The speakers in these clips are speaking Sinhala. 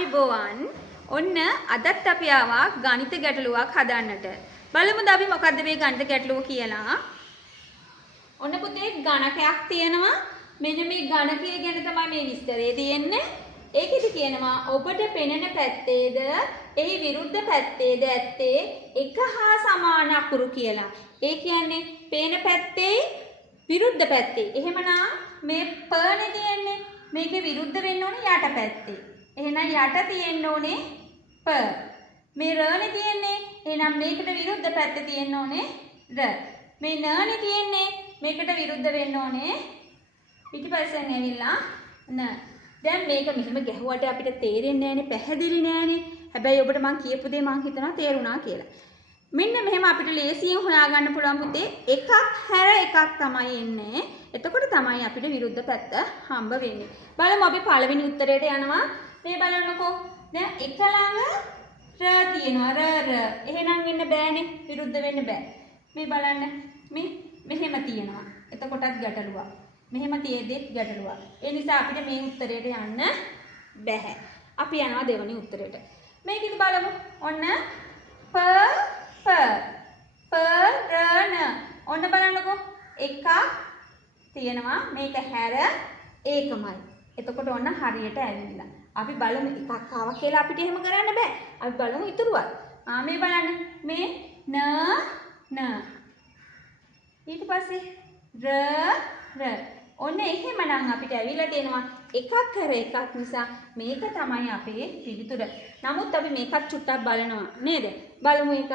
ආයිබෝවන් ඔන්න අදත් අපි ආවා ගණිත ගැටලුවක් හදන්නට. බලමුද අපි මොකද්ද මේ ගණිත ගැටලුව කියලා. ඔන්න පුතේ ගණකයක් තියෙනවා. මෙන්න මේ ගණකය ගැන තමයි මේ විස්තරය තියෙන්නේ. ඒකෙදි කියනවා ඔබට පෙනෙන පැත්තේද එහි විරුද්ධ පැත්තේද ඇත්තේ එක හා සමාන අකුරු කියලා. ඒ කියන්නේ පේන පැත්තේ විරුද්ධ පැත්තේ. එහෙමනම් මේ පනේ තියෙන්නේ මේකේ විරුද්ධ වෙන්න ඕනේ යට පැත්තේ. එහෙනම් යට තියෙන්න ඕනේ ප. මේ රනේ තියෙන්නේ එහෙනම් මේකට විරුද්ධ පැත්ත තියෙන්න ඕනේ ර. මේ නනේ තියෙන්නේ මේකට විරුද්ධ වෙන්න ඕනේ පිටිපස්සෙන් ඇවිල්ලා න. දැන් මේක මෙහෙම ගැහුවට අපිට තේරෙන්නේ නැහනේ, පැහැදිලි නැහනේ. හැබැයි ඔබට මම කියපු දේ මම හිතනවා තේරුණා කියලා. මෙන්න මෙහෙම අපිට ලේසියෙන් හොයාගන්න පුළුවන් පුතේ එකක් හැර එකක් තමයි එන්නේ. එතකොට තමයි අපිට විරුද්ධ පැත්ත හම්බ වෙන්නේ. බලමු අපි පළවෙනි උත්තරයට යනවා. මේ බලන්නකෝ. දැන් එක ළඟ ර තියෙනවා. ර. එහෙනම් එන්න බෑනේ. විරුද්ධ වෙන්න බෑ. මේ බලන්න. මේ මෙහෙම තියෙනවා. එතකොටත් ගැටලුවක්. මෙහෙම තියෙද්දිත් ගැටලුවක්. ඒ නිසා අපිට මේ උත්තරයට යන්න බෑ. අපි යනවා දෙවෙනි උත්තරයට. මේකෙදි බලමු. ඔන්න ප ර න. ඔන්න බලන්නකෝ. එකක් තියෙනවා. මේක හැර ඒකමයි. එතකොට ඔන්න හරියට ඇවිල්ලා. අපි බලමු එකක් ආවා කියලා අපිට එහෙම කරන්න බෑ. අපි බලමු ඉතුරුවත්. මේ බලන්න. මේ න. ඊට පස්සේ ර. ඔන්න එහෙමනම් අපිට ඇවිල්ලා දෙනවා එකක් කර එකක් නිසා මේක තමයි අපේ පිළිතුර. නමුත් අපි මේකත් චුට්ටක් බලනවා නේද? බලමු එක.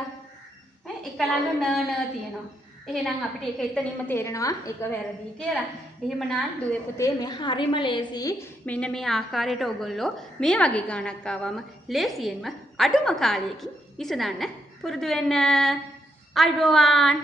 එක ළඟ න තියෙනවා. එහෙනම් අපිට ඒක එතනින්ම තේරෙනවා ඒක වැරදි කියලා. එහෙමනම් දුවේ පුතේ මේ හරිම ලේසි. මෙන්න මේ ආකාරයට ඔයගොල්ලෝ මේ වගේ ගණක් ආවම ලේසියෙන්ම අඩුම කාලයකින් විසඳන්න පුරුදු වෙන්න. අයිබෝවන්